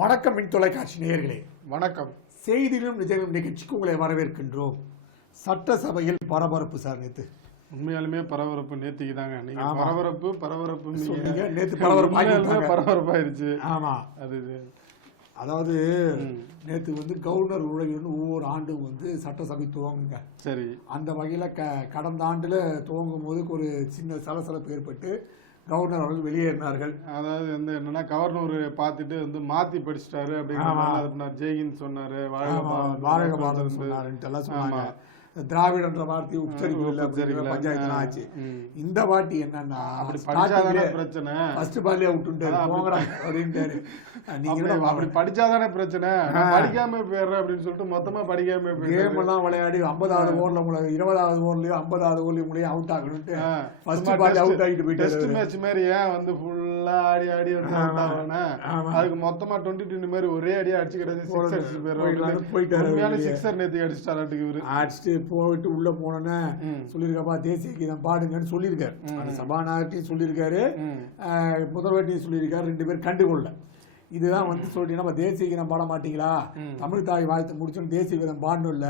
வணக்கம் மின் தொலைக்காட்சி நேயர்களே, வணக்கம். செய்தியிலும் நிஜமும் நிகழ்ச்சிக்கு உங்களை வரவேற்கின்றோம். சட்டசபையில் பரபரப்பு சார். நேத்து உண்மையாலுமே பரபரப்பு. நேத்திக்கு தாங்க நீங்க பரபரப்பு சொன்னீங்க. நேத்து பரபரப்பாயிருச்சு. ஆமா, அது அதாவது நேத்து கவர்னர் உரையுடன் ஒவ்வொரு ஆண்டும் சட்டசபை துவங்குங்க. சரி, அந்த வகையில கடந்த ஆண்டுல துவங்கும் போது ஒரு சின்ன சலசலப்பு ஏற்பட்டு கவர்னர் அவர்கள் வெளியேறினார்கள். அதாவது என்னன்னா கவர்னர் பார்த்துட்டு மாத்தி படிச்சுட்டாரு அப்படின்னு ஜெய்ஹிந்த் சொன்னாரு, வாழ்க பாரதம் சொன்னாருன்ட்டு எல்லாம் சொன்னாங்க. திராவிடன்ற வார்த்தையை உச்சரிக்கல பஞ்சாயத்து ஆச்சு. இந்த வாட்டி என்னன்னா பிரச்சனை ஃபர்ஸ்ட் பால்லே அப்படின்ட்டாரு. நீங்க அப்படி படிச்சாதானே பிரச்சனை, படிக்காம போயிடுறேன் அப்படின்னு சொல்லிட்டு மொத்தமா படிக்காம கேம் எல்லாம் விளையாடி 50வது ஓவர்ல 20வது ஓவர்லயோ 50வது ஓவர்லயும் முடியும் அவுட் ஆகணும்ட்டு ஃபர்ஸ்ட் பால் அவுட் ஆகிட்டு போயிட்டு டெஸ்ட் மேட்ச் மாதிரி ஏன் ஃபுல்லா ஆடி ஆடி அதுக்கு மொத்தமா 20-20 மாதிரி ஒரே அடியா அடிச்சு கிடையாது போயிட்டாரு. சிக்ஸர் நேத்து அடிச்சுட்டாரு. அடிச்சுட்டு போயிட்டு உள்ள போனோன்னு சொல்லியிருக்காப்பா தேசிய கீதம் பாடுங்கன்னு சொல்லியிருக்காரு. அந்த சபாநாயகத்தையும் சொல்லியிருக்காரு, முதல்வர்கிட்டையும் சொல்லியிருக்காரு. 2 பேர் கண்டுகொள்ள. இதுதான் சொல்லிட்டீங்கன்னா நம்ம தேசிய கீதம் பாட மாட்டீங்களா, தமிழ் தாய் வாழ்த்து முடிச்சோன்னு தேசிய கீதம் பாடணும் இல்ல,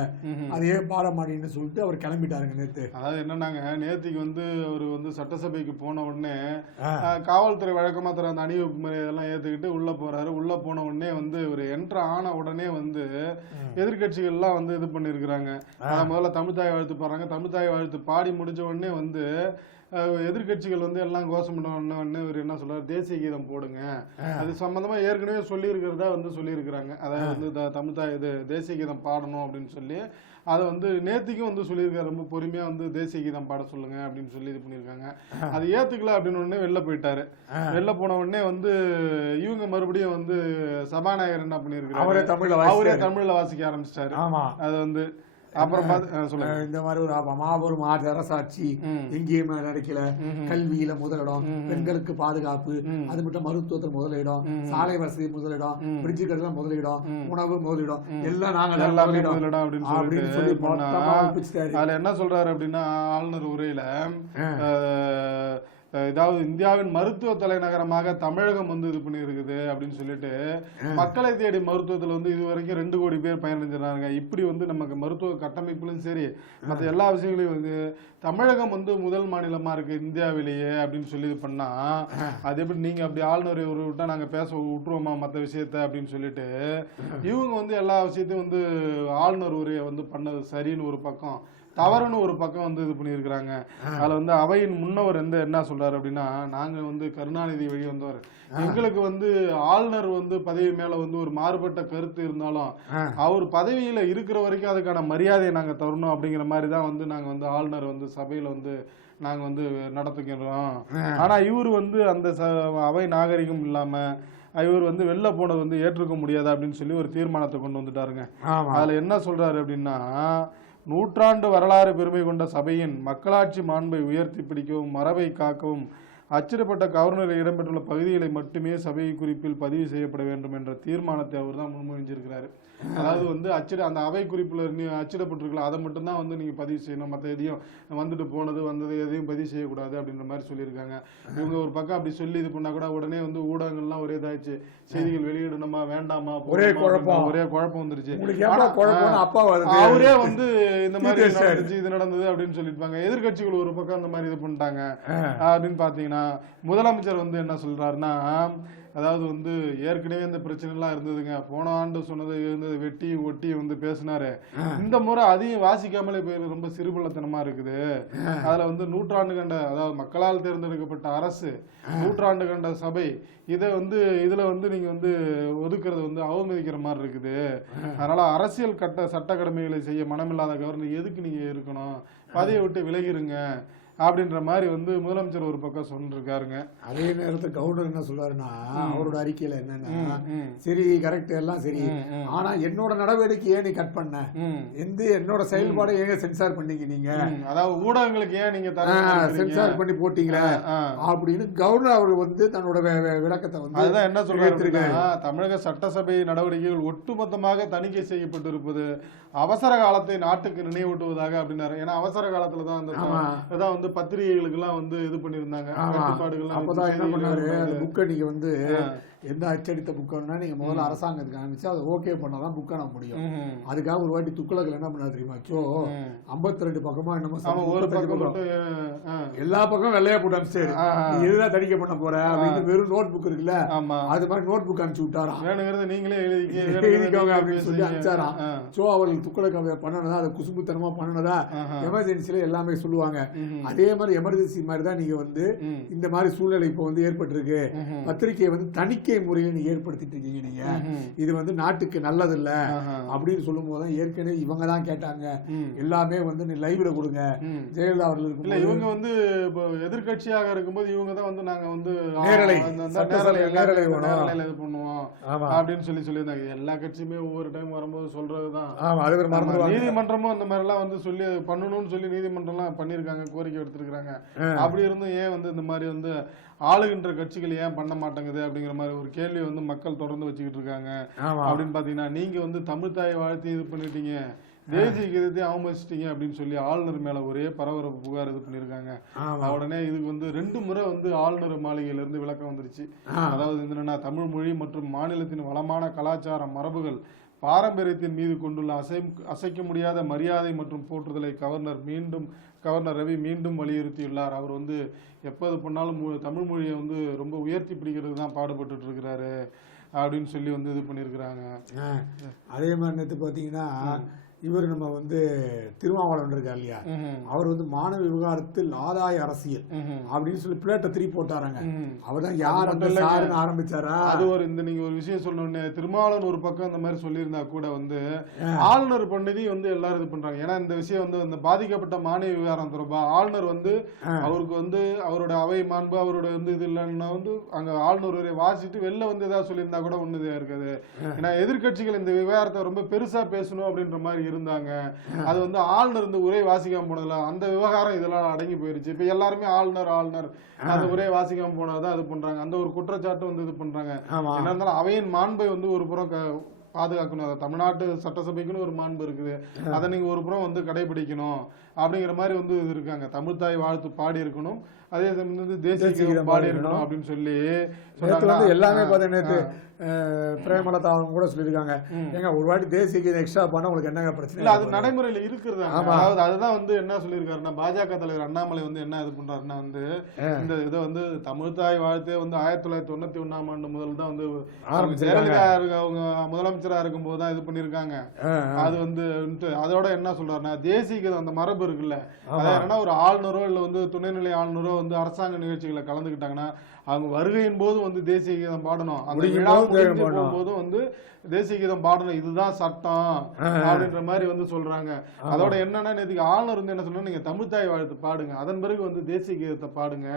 அதையே பாட மாட்டீங்கன்னு சொல்லிட்டு அவர் கிளம்பிட்டாருங்க நேத்து. அதாவது என்னன்னாங்க, நேத்திக்கு அவரு சட்டசபைக்கு போன உடனே காவல்துறை வழக்கமா தர அந்த அணிவகுப்பு முறை இதெல்லாம் ஏத்துக்கிட்டு உள்ள போறாரு. உள்ள போன உடனே ஒரு என்ட்ரு ஆன உடனே எதிர்கட்சிகள் எல்லாம் இது பண்ணிருக்கிறாங்க. முதல்ல தமிழ் தாய் வாழ்த்து பாடுறாங்க. தமிழ் தாய் வாழ்த்து பாடி முடிச்ச உடனே எதிர்கட்சிகள் எல்லாம் கோஷம் பண்ண இவர் என்ன சொல்றாரு, தேசிய கீதம் போடுங்க. அது சம்பந்தமா ஏற்கனவே சொல்லி இருக்கிறதா சொல்லியிருக்கிறாங்க. அதாவது தமிழ் தாய் இது தேசிய கீதம் பாடணும் அப்படின்னு சொல்லி அதை நேத்திக்கும் சொல்லியிருக்காரு. ரொம்ப பொறுமையா தேசிய கீதம் பாட சொல்லுங்க அப்படின்னு சொல்லி இது பண்ணியிருக்காங்க. அது ஏத்துக்கல அப்படின்னு உடனே வெளில போயிட்டாரு. வெளில போன உடனே இவங்க மறுபடியும் சபாநாயகர் என்ன பண்ணிருக்காரு, அவரே தமிழ்ல வாசிக்க ஆரம்பிச்சிட்டாரு. அது அப்புறம் இந்த மாதிரி ஒரு மாபெரும் அரசாட்சி எங்கேயுமே நடக்கல. கல்வியில முதலிடம், பெண்களுக்கு பாதுகாப்பு, அது மட்டும் மருத்துவத்தில் முதலிடம், சாலை வசதி முதலிடம், பிரிட்ஜு கட்டல முதலிடம், உணவு முதலிடம், எல்லாம் நாங்க முதலிடம் அப்படின்னு சொல்லி அதுல என்ன சொல்றாரு அப்படின்னா, ஆளுநர் உரையில இதாவது இந்தியாவின் மருத்துவ தலைநகரமாக தமிழகம் இது பண்ணி இருக்குது அப்படின்னு சொல்லிட்டு மக்களை தேடி மருத்துவத்துல இது வரைக்கும் 2 கோடி பேர் பயனடைஞ்சிருக்காங்க. இப்படி நமக்கு மருத்துவ கட்டமைப்புலும் சரி மற்ற எல்லா விஷயங்களையும் தமிழகம் முதல் மாநிலமா இருக்கு இந்தியாவிலேயே அப்படின்னு சொல்லி இது பண்ணா அது எப்படி நீங்க அப்படி ஆளுநரை விட்டா நாங்க பேச விட்டுருவோமா மற்ற விஷயத்த அப்படின்னு சொல்லிட்டு இவங்க எல்லா விஷயத்தையும் ஆளுநர் உரையை பண்ணது சரின்னு ஒரு பக்கம், தவறுன்னு ஒரு பக்கம் இது பண்ணியிருக்கிறாங்க. அதுல அவையின் முன்னவர் என்ன சொல்றாரு அப்படின்னா, நாங்க கருணாநிதி வழி வந்தவர், எங்களுக்கு ஆளுநர் பதவி மேல ஒரு மாறுபட்ட கருத்து இருந்தாலும் அவர் பதவியில இருக்கிற வரைக்கும் அதுக்கான மரியாதையை நாங்க தரணும் அப்படிங்கிற மாதிரி தான் நாங்க ஆளுநர் சபையில நாங்க நடத்துக்கிறோம். ஆனா இவரு அந்த அவை நாகரிகம் இல்லாம இவர் வெளில போனது ஏற்றுக்க முடியாது அப்படின்னு சொல்லி ஒரு தீர்மானத்தை கொண்டு வந்துட்டாருங்க. அதுல என்ன சொல்றாரு அப்படின்னா, நூற்றாண்டு வரலாறு பெருமை கொண்ட சபையின் மக்களாட்சி மாண்பை உயர்த்தி பிடிக்கவும் மரபை காக்கவும் அச்சிடப்பட்ட கவர்னரில் இடம்பெற்றுள்ள பகுதிகளை மட்டுமே சபை குறிப்பில் பதிவு செய்யப்பட வேண்டும் என்ற தீர்மானத்தை அவர் தான் முன்மொழிஞ்சிருக்கிறாரு. அதாவது அந்த அவை குறிப்புல அச்சிடப்பட்டிருக்கலாம் அதை மட்டும்தான் நீங்க பதிவு செய்யணும், மற்ற எதையும் போனது வந்தது எதையும் பதிவு செய்யக்கூடாது அப்படின்ற மாதிரி சொல்லியிருக்காங்க. இவங்க ஒரு பக்கம் அப்படி சொல்லி இது பண்ணா கூட உடனே ஊடகங்கள்லாம் ஒரே இதாச்சு, செய்திகள் வெளியிடணுமா வேண்டாமா ஒரே குழப்பம் வந்துருச்சு. அவரே இந்த மாதிரி நடந்துச்சு இது நடந்தது அப்படின்னு சொல்லிருப்பாங்க. எதிர்கட்சிகள் ஒரு பக்கம் அந்த மாதிரி இது பண்ணிட்டாங்க. அப்படின்னு பாத்தீங்கன்னா முதலமைச்சர் என்ன சொல்றாருன்னா, அதாவது ஏற்கனவே இந்த பிரச்சனை எல்லாம் இருந்ததுங்க, போன ஆண்டு சொன்னது இருந்தது வெட்டி ஒட்டி பேசினாரு, இந்த முறை அதையும் வாசிக்காமலே போயிரு, ரொம்ப சிறுபள்ளத்தனமா இருக்குது. அதுல நூற்றாண்டு கண்ட அதாவது மக்களால் தேர்ந்தெடுக்கப்பட்ட அரசு, நூற்றாண்டு கண்ட சபை, இதை இதுல நீங்க ஒதுக்குறது அவமதிக்கிற மாதிரி இருக்குது. அதனால அரசியல் சட்ட கடமைகளை செய்ய மனமில்லாத கவர்னர் எதுக்கு நீங்க இருக்கணும், பதவியை விட்டு விலகிருங்க அப்படின்ற மாதிரி முதலமைச்சர் ஒரு பக்கம் சொல்லிருக்காருங்க. அதே நேரத்தில் கவர்னர் என்ன சொல்றாருன்னா, அவரோட அறிக்கையில என்னன்னா, சரி கரெக்ட் எல்லாம் சரி, ஆனா என்னோட நடவடிக்கை நீ கட் பண்ண, என்னோட செயல்பாடு ஏங்க சென்சார் பண்ணீங்க நீங்க, அதாவது ஊடகங்களுக்கு ஏன் நீங்க சென்சார் பண்ணி போட்டீங்களே அப்படின்னு கவர்னர் அவர் தன்னோட விளக்கத்தை அதுதான் என்ன சொல்றாரு, தமிழக சட்டசபை நடவடிக்கைகள் ஒட்டுமொத்தமாக தணிக்கை செய்யப்பட்டிருப்பது அவசர காலத்தை நாட்டுக்கு நினைவூட்டுவதாக அப்படின்னாரு. ஏன்னா அவசர காலத்துலதான் அந்த பத்திரிகைகளுக்கு எல்லாம் இது பண்ணிருந்தாங்க. அப்பதான் என்ன பண்ணாரு, அந்த புக்கை நீங்க எந்த அச்சடித்த புக்கா நீங்க முதல்ல அரசாங்கத்துக்கு அனுப்பிச்சு அதை ஓகே பண்ணாதான் புக் அனுப்ப முடியும். அதுக்காக ஒரு வாட்டி துக்ளக்ல என்ன பண்ணா தெரியுமா, 52 பக்கமா என்னமோ ஒரு பக்கம் எல்லா பக்கம் வெள்ளையா போட்டு அனுப்பிச்சாரு, எதுதான் தடிக்க பண்ண போற அப்படின்னு வெறும் நோட் புக் இருக்குல்ல அது மாதிரி நோட் புக் அனுப்பிச்சு விட்டாராம். நீங்களே எழுதிக்கோங்க அப்படின்னு சொல்லி அனுப்பிச்சாராம். அவர்கள் துக்ளக் பண்ணனதா அதை குசும்புத்தனமா பண்ணனதா எமர்ஜென்சில எல்லாமே சொல்லுவாங்க. அதே மாதிரி எமர்ஜென்சி மாதிரி தான் நீங்க வந்து இந்த மாதிரி சூழ்நிலை இப்போ வந்து ஏற்பட்டிருக்கு. பத்திரிகையை வந்து தணிக்கை முறையை நீங்க ஏற்படுத்திட்டு இருக்கீங்க. நீங்க இது வந்து நாட்டுக்கு நல்லது இல்ல அப்படின்னு சொல்லும் போதுதான் ஏற்கனவே இவங்க தான் கேட்டாங்க எல்லாமே வந்து நீ லைவ்ல கொடுங்க ஜெயலலிதா அவர்களுக்கு இல்ல இவங்க வந்து எதிர்கட்சியாக இருக்கும்போது இவங்க தான் வந்து நாங்க வந்து நேரலை இது பண்ணுவோம் அப்படின்னு சொல்லியிருந்தாங்க. எல்லா கட்சியுமே ஒவ்வொரு டைம் வரும்போது சொல்றதுதான். நீதிமன்றமும் அந்த மாதிரி எல்லாம் வந்து சொல்லி பண்ணணும்னு சொல்லி நீதிமன்றம் எல்லாம் பண்ணிருக்காங்க, கோரிக்கை எடுத்திருக்காங்க. அப்படி இருந்தும் ஏன் வந்து இந்த மாதிரி வந்து ஆளுகின்ற கட்சிகள் ஏன் பண்ண மாட்டேங்குது அப்படிங்கிற மாதிரி ஒரு கேள்வி வந்து மக்கள் தொடர்ந்து வச்சுக்கிட்டு இருக்காங்க. அப்படின்னு பாத்தீங்கன்னா நீங்க வந்து தமிழ் தாயை வாழ்த்தி இது பண்ணிட்டீங்க, தேசிய கீதத்தை அவமதிச்சிட்டீங்க அப்படின்னு சொல்லி ஆளுநர் மேல ஒரே பரபரப்பு புகார் இது பண்ணிருக்காங்க. உடனே இதுக்கு வந்து 2 முறை வந்து ஆளுநர் மாளிகையில இருந்து விளக்கம் வந்துருச்சு. அதாவது என்னன்னா தமிழ் மொழி மற்றும் மாநிலத்தின் வளமான கலாச்சார மரபுகள் பாரம்பரியத்தின் மீது கொண்டுள்ள அசைக்க முடியாத மரியாதை மற்றும் போற்றுதலை கவர்னர் ரவி மீண்டும் வலியுறுத்தியுள்ளார். அவர் வந்து எப்போது பண்ணாலும் தமிழ் மொழியை வந்து ரொம்ப உயர்த்தி பிடிக்கிறது தான் பாடுபட்டு இருக்கிறாரு அப்படின்னு சொல்லி வந்து இது பண்ணியிருக்கிறாங்க. அதே மாதிரி நேற்று பார்த்தீங்கன்னா இவர் நம்ம வந்து திருமாவளவன் இருக்கார் இல்லையா, அவர் வந்து மாணவ விவகாரத்தில் ஆதாய அரசியல் அப்படின்னு சொல்லி பிளேட்டை திருப்பி போட்டாராங்க. அவர் தான் யார் அந்த சாருன்னு ஆரம்பிச்சாரா. அது ஒரு இந்த நீங்க ஒரு விஷயம் சொல்லணும்னு திருமாவளவன் ஒரு பக்கம் அந்த மாதிரி சொல்லியிருந்தா கூட வந்து ஆளுநர் பண்ணதி வந்து எல்லாரும் இது பண்றாங்க. ஏன்னா இந்த விஷயம் வந்து இந்த பாதிக்கப்பட்ட மாணவ விவகாரம் தொடர்பா ஆளுநர் வந்து அவருக்கு வந்து அவரோட அவை மாண்பு அவரோட வந்து இது இல்லைன்னா வந்து அங்க ஆளுநர் வரை வாசிட்டு வெளில வந்து ஏதாவது சொல்லியிருந்தா கூட ஒண்ணுதா இருக்காது. ஏன்னா எதிர்கட்சிகள் இந்த விவகாரத்தை ரொம்ப பெருசா பேசணும் அப்படின்ற மாதிரி இருந்தாங்க. அது வந்து ஆளுநர் வந்து உரை வாசிக்காம போனதுல அந்த விவகாரம் இதெல்லாம் அடங்கி போயிருச்சு. இப்ப எல்லாருமே ஆளுநர் அந்த உரை வாசிக்காம போனதான் இது பண்றாங்க. அந்த ஒரு குற்றச்சாட்டு வந்து இது பண்றாங்க. என்ன இருந்தாலும் அவையின் மாண்பை வந்து ஒரு புறம் பாதுகாக்கணும். தமிழ்நாட்டு சட்டசபைக்குன்னு ஒரு மாண்பு இருக்குது, அதை நீங்க ஒரு புறம் வந்து கடைபிடிக்கணும் அப்படிங்கிற மாதிரி வந்து இது இருக்காங்க. தமிழ் தாய் வாழ்த்து பாடி இருக்கணும், அதே சமயம் வந்து தேசிய கீதம் பாடி இருக்கணும் அப்படின்னு சொல்லி எல்லாமே நேற்று பிரேமலதா அவங்க கூட சொல்லியிருக்காங்க. ஏங்க ஒரு வாட்டி தேசிய கீதம் எக்ஸ்ட்ரா பண்ண உங்களுக்கு என்னங்க பிரச்சனை இல்ல, அது நடைமுறையில இருக்கிறது. அதாவது அதுதான் வந்து என்ன சொல்லியிருக்காருன்னா பாஜக தலைவர் அண்ணாமலை வந்து என்ன இது பண்றாருன்னா வந்து இந்த இதை வந்து தமிழ் தாய் வாழ்த்தே வந்து 1991ஆம் ஆண்டு முதல் தான் வந்து ஜெயலலிதா அவங்க முதலமைச்சரா இருக்கும் போதுதான் இது பண்ணிருக்காங்க. அது வந்து அதோட என்ன சொல்றாருன்னா தேசிய கீதம் அந்த மரபு இருக்குல்ல, அது என்னன்னா ஒரு ஆளுநரோ இல்ல வந்து துணைநிலை ஆளுநரோ வந்து அரசாங்க நிகழ்ச்சிகளை கலந்துக்கிட்டாங்கன்னா அவங்க வருகையின் போது வந்து தேசிய கீதம் பாடணும், அந்த விழா முடிஞ்சு போகும்போதும் வந்து தேசிய கீதம் பாடணும், இதுதான் சட்டம் அப்படின்ற மாதிரி வந்து சொல்றாங்க. அதோட என்னன்னா நேற்றுக்கு ஆளுநர் வந்து என்ன சொன்னா நீங்க தமிழ் தாய் வாழ்த்து பாடுங்க, அதன் பிறகு வந்து தேசிய கீதத்தை பாடுங்க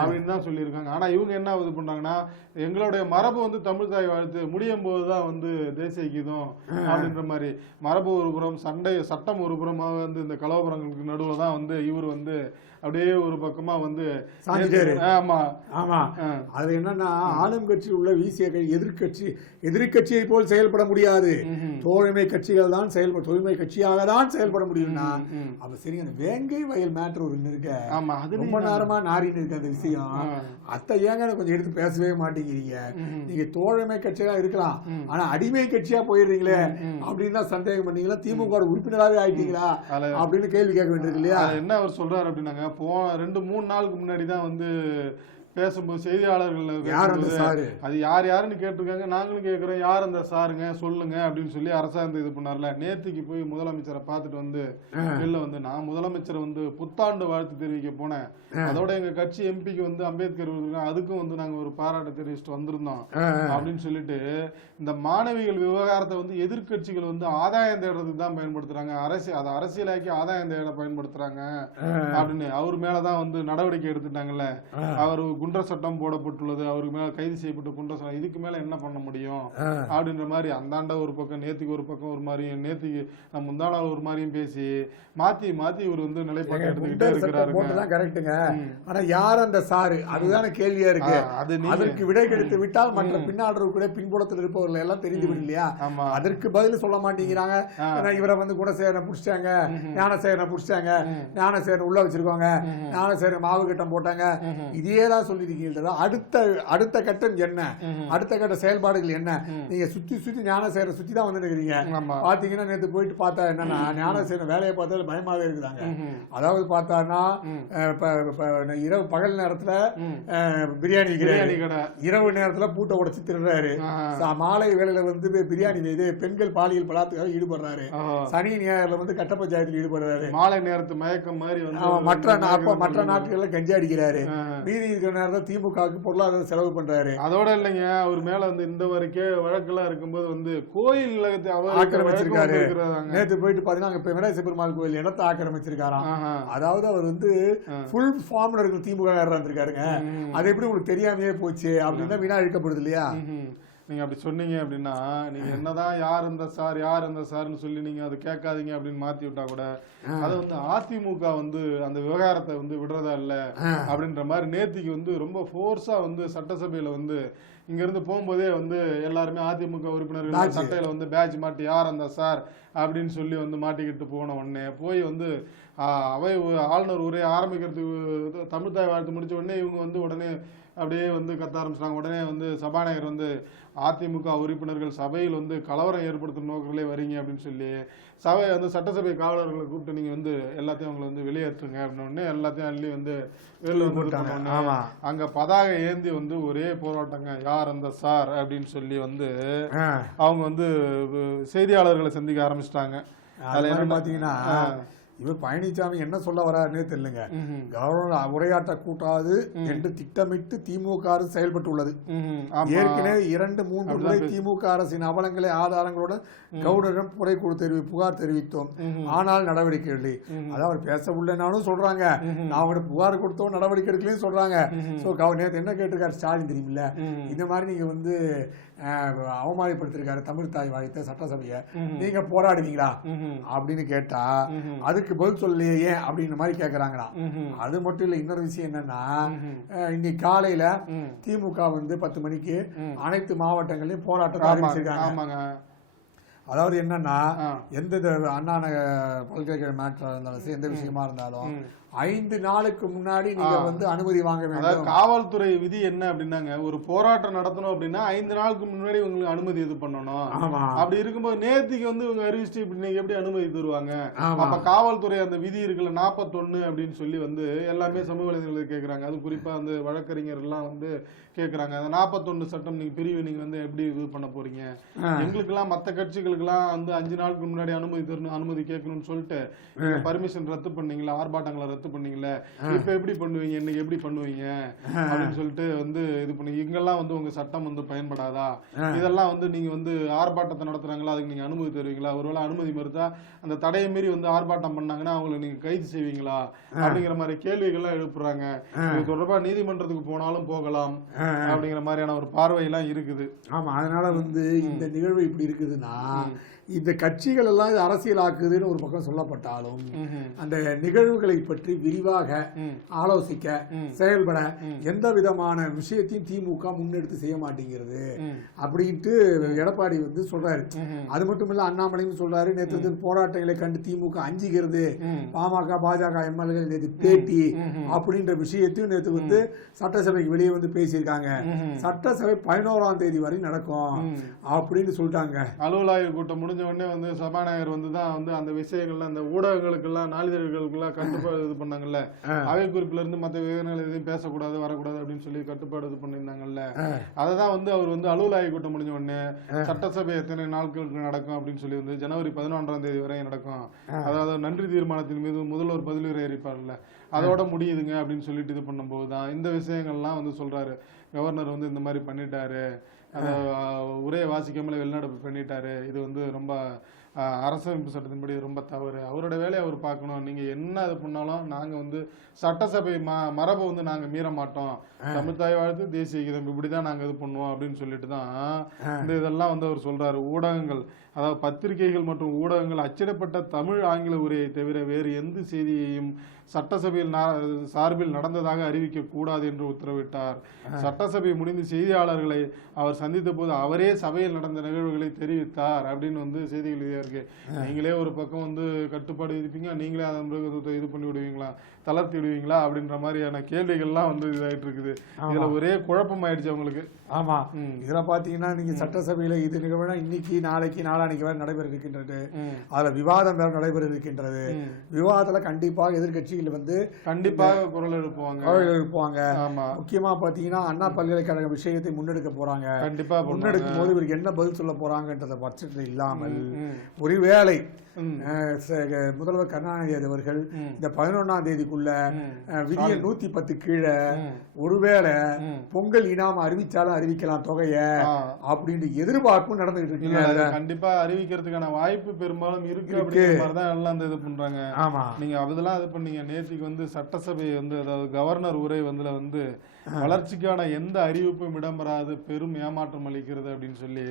அப்படின்னு தான் சொல்லியிருக்காங்க. ஆனா இவங்க என்ன இது பண்றாங்கன்னா எங்களுடைய மரபு வந்து தமிழ் தாய் வாழ்த்து முடியும் போதுதான் வந்து தேசிய கீதம் அப்படின்ற மாதிரி மரபு ஒரு புறம் சட்டம் ஒரு புறமாக வந்து இந்த கலவரங்களுக்கு நடுவுல தான் வந்து இவர் வந்து அப்படியே ஒரு பக்கமா வந்து அது என்னன்னா ஆளும் கட்சியில் உள்ள வீசிய எதிர்கட்சியை போல் செயல்பட முடியாது, தோழமை கட்சிகள் தான் தோழமை கட்சியாக தான் செயல்பட முடியும்னா அப்ப சரி. அந்த வேங்கை வயல் மேட்டர் ஒரு இருக்க ரொம்ப நேரமா நாரின்னு இருக்கு அந்த விஷயம். அத்தை ஏங்க கொஞ்சம் எடுத்து பேசவே மாட்டேங்கிறீங்க. நீங்க தோழமை கட்சியா இருக்கலாம், ஆனா அடிமை கட்சியா போயிடுறீங்களே அப்படின்னு தான் சந்தேகம் பண்ணீங்களா, திமுக உறுப்பினராகவே ஆயிட்டீங்களா அப்படின்னு கேள்வி கேட்க வேண்டியிருக்கு இல்லையா. என்ன அவர் சொல்றாரு அப்படின்னாங்க, 2-3 நாளுக்கு முன்னாடி தான் வந்து பேசும்போது செய்தியாளர்கள் அது யாருன்னு கேட்டிருக்காங்க. நாங்களும் கேட்கிறோம் யார் அந்த சாருங்க சொல்லுங்க அப்படின்னு சொல்லி அரசாங்கம் இது பண்ணார்ல. நேற்றுக்கு போய் முதலமைச்சரை பார்த்துட்டு வந்து வெளில வந்து நான் முதலமைச்சரை வந்து புத்தாண்டு வாழ்த்து தெரிவிக்க போனேன், அதோட எங்க கட்சி எம்பிக்கு வந்து அம்பேத்கர் அதுக்கும் வந்து நாங்க ஒரு பாராட்டு தெரிவிச்சுட்டு வந்திருந்தோம் அப்படின்னு சொல்லிட்டு இந்த மாணவிகள் விவகாரத்தை வந்து எதிர்கட்சிகள் வந்து ஆதாயம் தேடுறதுக்கு தான் பயன்படுத்துறாங்க, அதை அரசியலாக்கி ஆதாயம் தேட பயன்படுத்துறாங்க அப்படின்னு அவர் மேலதான் வந்து நடவடிக்கை எடுத்துட்டாங்கல்ல. அவர் குன்ற சட்டம் போடப்பட்டுள்ளது, அவருக்கு மேல கைது செய்யப்பட்ட குன்ற சட்டம், இதுக்கு மேல என்ன பண்ண முடியும் அப்படின்ற மாதிரி அந்தாண்ட ஒரு பக்கம் நேத்துக்கு ஒரு பக்கம் ஒரு மாதிரியும் நேத்துக்கு முந்தான ஒரு மாதிரியும் பேசி மாத்தி இவர் வந்து நிலைப்பாடு எடுத்துக்கிட்டே இருக்கிறாரு. கரெக்டுங்க. ஆனா யார் அந்த சாரு அதுதான கேள்வியா இருக்கு. அதற்கு விடை கிடைத்து விட்டால் மற்ற பின்னாளர்கள் கூட பின்புலத்தில் இருப்பவர்கள் எல்லாம் தெரிந்துவிடும் இல்லையா. அதற்கு பதில் சொல்ல மாட்டேங்கிறாங்க. இவரை வந்து குணசேகரனை புடிச்சிட்டாங்க, ஞானசேகரனை புடிச்சிட்டாங்க, ஞானசேகரன் உள்ள வச்சிருக்காங்க, ஞானசேகரன் மாவு கட்டம் போட்டாங்க, இதே தான் சொல்லிருக்கீங்க, அடுத்த கட்டம் என்ன, அடுத்த கட்ட செயல்பாடுகள் என்ன? நீங்க சுத்தி ஞானசேகரை சுத்தி தான் வந்து இருக்கிறீங்க. பாத்தீங்கன்னா நேற்று போயிட்டு பார்த்தா என்னன்னா, ஞானசேகரன் வேலையை பார்த்தாலும் பயமாவே இருக்குதாங்க. அதாவது பார்த்தான்னா இரவு பகல் நேரத்துல பிரியாணி கடை, இரவு நேரத்துல பூட்டை உடைச்சு திருடுறாரு, மாலை வேளையில வந்து பிரியாணி இது பெண்கள் பாலியல் பலாத்துக்காக ஈடுபடுறாரு, சனி ஞாயிறுல வந்து கட்ட பஞ்சாயத்துல ஈடுபடுறாரு, மாலை நேரத்து மயக்கம் மாதிரி மற்ற நாட்கள்ல கஞ்சி அடிக்கிறாரு, மீதி இருக்கிற நேரத்தில் திமுகவுக்கு பொருளாதார செலவு பண்றாரு. அதோட இல்லைங்க, அவர் மேல வந்து இந்த வரைக்கும் வழக்கெல்லாம் இருக்கும்போது வந்து கோயில் ஆக்கிரமிச்சிருக்காரு. நேற்று போயிட்டு பாத்தீங்கன்னா அங்க வெங்கடேச பெருமாள் கோயில் இடத்தை ஆக்கிரமிச்சிருக்காராம். அதாவது அவர் வந்து ஃபுல் ஃபார்ம்ல இருக்கிற திமுக இருந்திருக்காருங்க. அது எப்படி உங்களுக்கு தெரியாமையே போச்சு அப்படின்னு வீணா இழுக்கப்படுது இல்லையா? நீங்க அப்படி சொன்னீங்க அப்படின்னா, நீங்க என்னதான் யார் இந்த சார்னு சொல்லி நீங்க அதை கேட்காதீங்க அப்படின்னு மாத்தி விட்டா கூட அது வந்து அதிமுக வந்து அந்த விவகாரத்தை வந்து விடுறதா இல்ல அப்படின்ற மாதிரி நேத்திக்கு வந்து ரொம்ப ஃபோர்ஸா வந்து சட்டசபையில வந்து இங்க இருந்து போகும்போதே வந்து எல்லாருமே அதிமுக உறுப்பினர்கள் சட்டையில வந்து பேட்ச் மாட்டி யார் அந்த சார் அப்படின்னு சொல்லி வந்து மாட்டிக்கிட்டு போன உடனே போய் வந்து அவை ஆளுநர் உரையை ஆரம்பிக்கிறதுக்கு தமிழ்தாய் வாழ்த்து முடிச்ச உடனே இவங்க வந்து உடனே அப்படியே வந்து கத்த ஆரம்பிச்சிட்டாங்க. உடனே வந்து சபாநாயகர் வந்து அதிமுக உறுப்பினர்கள் சபையில் வந்து கலவரம் ஏற்படுத்தும் நோக்கிலே வரீங்க அப்படின்னு சொல்லி சபை வந்து சட்டசபை காவலர்களை கூப்பிட்டு நீங்க வந்து எல்லாத்தையும் அவங்களை வந்து வெளியேற்றுங்க அப்படின்னு எல்லாத்தையும் அள்ளி வந்து வெளில வந்து அங்க பதாகை ஏந்தி வந்து ஒரே போராட்டங்க யார் அந்த சார் அப்படின்னு சொல்லி வந்து அவங்க வந்து செய்தியாளர்களை சந்திக்க ஆரம்பிச்சிட்டாங்க. அதுல என்ன பாத்தீங்கன்னா, இவர் பழனிசாமி என்ன சொல்ல வர்றாருன்னே தெரியலங்க. கவர்னர் உரையாற்ற கூட்டாது என்று திட்டமிட்டு திமுக அரசு செயல்பட்டு உள்ளது. ஏற்கனவே 2-3 முறை திமுக அரசின் அவலங்களை ஆதாரங்களோட கவர்னரிடம் புகார் தெரிவித்தோம், ஆனால் நடவடிக்கை இல்லை. அதாவது அவர் பேச உள்ளனாலும் சொல்றாங்க, நான் அவங்கள்ட்ட புகார் கொடுத்தோம் நடவடிக்கை எடுக்கலையும் சொல்றாங்க. நேற்று என்ன கேட்டிருக்காரு ஸ்டாலின் தெரியுமில்ல, இந்த மாதிரி நீங்க வந்து அவமானப்படுத்திருக்காரு தமிழ் தாய் வாழ்த்த சட்டசபையை, நீங்க போராடுவீங்களா அப்படின்னு கேட்டா அதுக்கு பதில் சொல்லலையே அப்படின்னு மாதிரி கேக்குறாங்களா. அது மட்டும் இல்ல, இன்னொரு விஷயம் என்னன்னா, இன்னைக்கு காலையில திமுக வந்து 10 மணிக்கு அனைத்து மாவட்டங்களையும் போராட்டம் ஆரம்பிச்சிருக்காங்க. அதாவது என்னன்னா, எந்த அண்ணா பல்கலைக்கழக மேட்டரா இருந்தாலும் சரி, எந்த விஷயமா இருந்தாலும் 5 நாளுக்கு முன்னாடி நீங்க வந்து அனுமதி வாங்க வேண்டும். காவல்துறை விதி என்ன அப்படின்னாங்க, ஒரு போராட்டம் நடத்தணும் அப்படின்னா 5 நாளுக்கு முன்னாடி உங்களுக்கு அனுமதி இது பண்ணணும். அப்படி இருக்கும்போது நேத்திக்கு வந்து இவங்க அறிவிச்சு இப்படி எப்படி அனுமதி தருவாங்க? அப்ப காவல்துறை அந்த விதி இருக்குல்ல 41 அப்படின்னு சொல்லி வந்து எல்லாமே சமூக வலைதளத்தில் கேட்கறாங்க. அது குறிப்பா வந்து வழக்கறிஞர் எல்லாம் வந்து கேட்கறாங்க, அந்த 41 சட்டம் நீங்க பிரிவு நீங்க வந்து எப்படி இது பண்ண போறீங்க? எங்களுக்கு எல்லாம் மத்த கட்சிகளுக்கு எல்லாம் வந்து 5 நாளுக்கு முன்னாடி அனுமதி தரணும், அனுமதி கேட்கணும்னு சொல்லிட்டு பர்மிஷன் ரத்து பண்ணீங்களா, ஆர்ப்பாட்டங்களை ரத்து பண்ணீங்கல்ல, இப்ப எப்படி பண்ணுவீங்க, இன்னைக்கு எப்படி பண்ணுவீங்க அப்படின்னு சொல்லிட்டு வந்து இது பண்ணி இங்கெல்லாம் வந்து உங்க சட்டம் வந்து பயன்படாதா, இதெல்லாம் வந்து நீங்க வந்து ஆர்ப்பாட்டத்தை நடத்துறாங்களா, அதுக்கு நீங்க அனுமதி தருவீங்களா, ஒருவேளை அனுமதி மறுத்தா அந்த தடையை மீறி வந்து ஆர்ப்பாட்டம் பண்ணாங்கன்னா அவங்களை நீங்க கைது செய்வீங்களா அப்படிங்கிற மாதிரி கேள்விகள்லாம் எழுப்புறாங்க. இது தொடர்பா நீதிமன்றத்துக்கு போனாலும் போகலாம் அப்படிங்கிற மாதிரியான ஒரு பார்வையெல்லாம் இருக்குது. ஆமா, அதனால வந்து இந்த நிகழ்வு இப்படி இருக்குதுன்னா, இந்த கட்சிகள் எல்லாம் இது அரசியலாக்குதுன்னு ஒரு பக்கம் சொல்லப்பட்டாலும் அந்த நிகழ்வுகளை பற்றி விரிவாக ஆலோசிக்க செயல்பட எந்த விதமான விஷயத்தையும் திமுக முன்னெடுத்து செய்ய மாட்டேங்கிறது அப்படின்ட்டு எடப்பாடி வந்து சொல்றாரு. அது மட்டும் இல்ல, அண்ணாமலையும் சொல்றாரு, நேற்று வந்து போராட்டங்களை கண்டு திமுக அஞ்சுகிறது, பாமக பாஜக எம்எல்ஏ நேற்று பேட்டி அப்படின்ற விஷயத்தையும் நேற்று வந்து சட்டசபைக்கு வெளியே வந்து பேசியிருக்காங்க. சட்டசபை 11ஆம் தேதி வரை நடக்கும் அப்படின்னு சொல்லிட்டாங்க. அலுவல் ஆய்வு கூட்டம் முடிஞ்ச உடனே வந்து சபாநாயகர் வந்து தான் வந்து அந்த விஷயங்கள்ல அந்த ஊடகங்களுக்கு எல்லாம் நாளிதழ்களுக்கு எல்லாம் கட்டுப்பாடு இது பண்ணாங்கல்ல, அவை குறிப்புல இருந்து மற்ற விவரங்கள் எதையும் பேசக்கூடாது வரக்கூடாது அப்படின்னு சொல்லி கட்டுப்பாடு இது பண்ணியிருந்தாங்கல்ல, அததான் வந்து அவர் வந்து அலுவல் ஆய்வு கூட்டம் முடிஞ்ச உடனே சட்டசபை எத்தனை நாட்களுக்கு நடக்கும் அப்படின்னு சொல்லி வந்து ஜனவரி 11ஆம் தேதி வரை நடக்கும், அதாவது நன்றி தீர்மானத்தின் மீது முதல்வர் பதிலுரை அறிவிப்பார்ல அதோட முடியுதுங்க அப்படின்னு சொல்லிட்டு இது பண்ணும்போது தான் இந்த விஷயங்கள்லாம் வந்து சொல்றாரு. கவர்னர் வந்து இந்த மாதிரி பண்ணிட்டாரு, அதை உரையை வாசிக்காமல வெளிநடப்பு பண்ணிட்டாரு, இது வந்து ரொம்ப அரசமைப்பு சட்டத்தின்படி ரொம்ப தவறு, அவரோட வேலையை அவர் பார்க்கணும், நீங்க என்ன இது பண்ணாலும் நாங்க வந்து சட்டசபை மரபை வந்து நாங்க மீற மாட்டோம், தமிழ்தாய் வாழ்த்து தேசிய கீதம் இப்படிதான் நாங்க இது பண்ணுவோம் அப்படின்னு சொல்லிட்டு தான் இந்த இதெல்லாம் வந்து அவர் சொல்றாரு. ஊடகங்கள், அதாவது பத்திரிகைகள் மற்றும் ஊடகங்கள் அச்சிடப்பட்ட தமிழ் ஆங்கில உரையை தவிர வேறு எந்த செய்தியையும் சட்டசபையில் சார்பில் நடந்ததாக அறிவிக்க கூடாது என்று உத்தரவிட்டார். சட்டசபை முடிந்து செய்தியாளர்களை அவர் சந்தித்த போது அவரே சபையில் நடந்த நிகழ்வுகளை தெரிவித்தார் அப்படின்னு வந்து செய்திகள் இருக்கு. நீங்களே ஒரு பக்கம் வந்து கட்டுப்பாடு விதிப்பீங்க, நீங்களே அதை மிருகத்தை இது பண்ணி விடுவீங்களா, தளர்த்தி விடுவீங்களா அப்படின்ற மாதிரியான கேள்விகள்லாம் வந்து இதாயிட்டு இருக்குது. இதுல ஒரே குழப்பம் ஆயிடுச்சு அவங்களுக்கு. ஆமா, இதுல பாத்தீங்கன்னா நீங்க சட்டசபையில இது நிகழ்வுனா இன்னைக்கு நாளைக்கு நாளானைக்கு வேற நடைபெற இருக்கின்றது. அதுல விவாதம் வேற நடைபெற இருக்கின்றது. விவாதத்துல கண்டிப்பாக எதிர்கட்சிகள் வந்து கண்டிப்பாக குரல் எழுப்புவாங்க. முக்கியமா பாத்தீங்கன்னா அண்ணா பல்கலைக்கழக விஷயத்தை முன்னெடுக்க போறாங்க. கண்டிப்பா முன்னெடுக்கும் போது இவருக்கு என்ன பதில் சொல்ல போறாங்கன்றத பட்சத்தில் இல்லாமல் ஒருவேளை முதல்வர் கருணாநிதி அவர்கள் இந்த 11ஆம் தேதிக்குள்ள விதிய 110 கீழே ஒருவேளை பொங்கல் இனாம அறிவிச்சாலும் அறிவிக்கலாம் தொகைய அப்படின்னு எதிர்பார்ப்பும் நடந்துகிட்டு இருக்கு. கண்டிப்பா அறிவிக்கிறதுக்கான வாய்ப்பு பெரும்பாலும் இருக்கு அப்படிங்கிற மாதிரிதான் எல்லாம் இது பண்றாங்க. ஆமா, நீங்க அதெல்லாம் இது பண்ணீங்க. நேற்றுக்கு வந்து சட்டசபை வந்து அதாவது கவர்னர் உரை வந்து வளர்ச்சிக்கான எந்த அறிவிப்பும் இடம்பெறாது, பெரும் ஏமாற்றம் அளிக்கிறது அப்படின்னு சொல்லி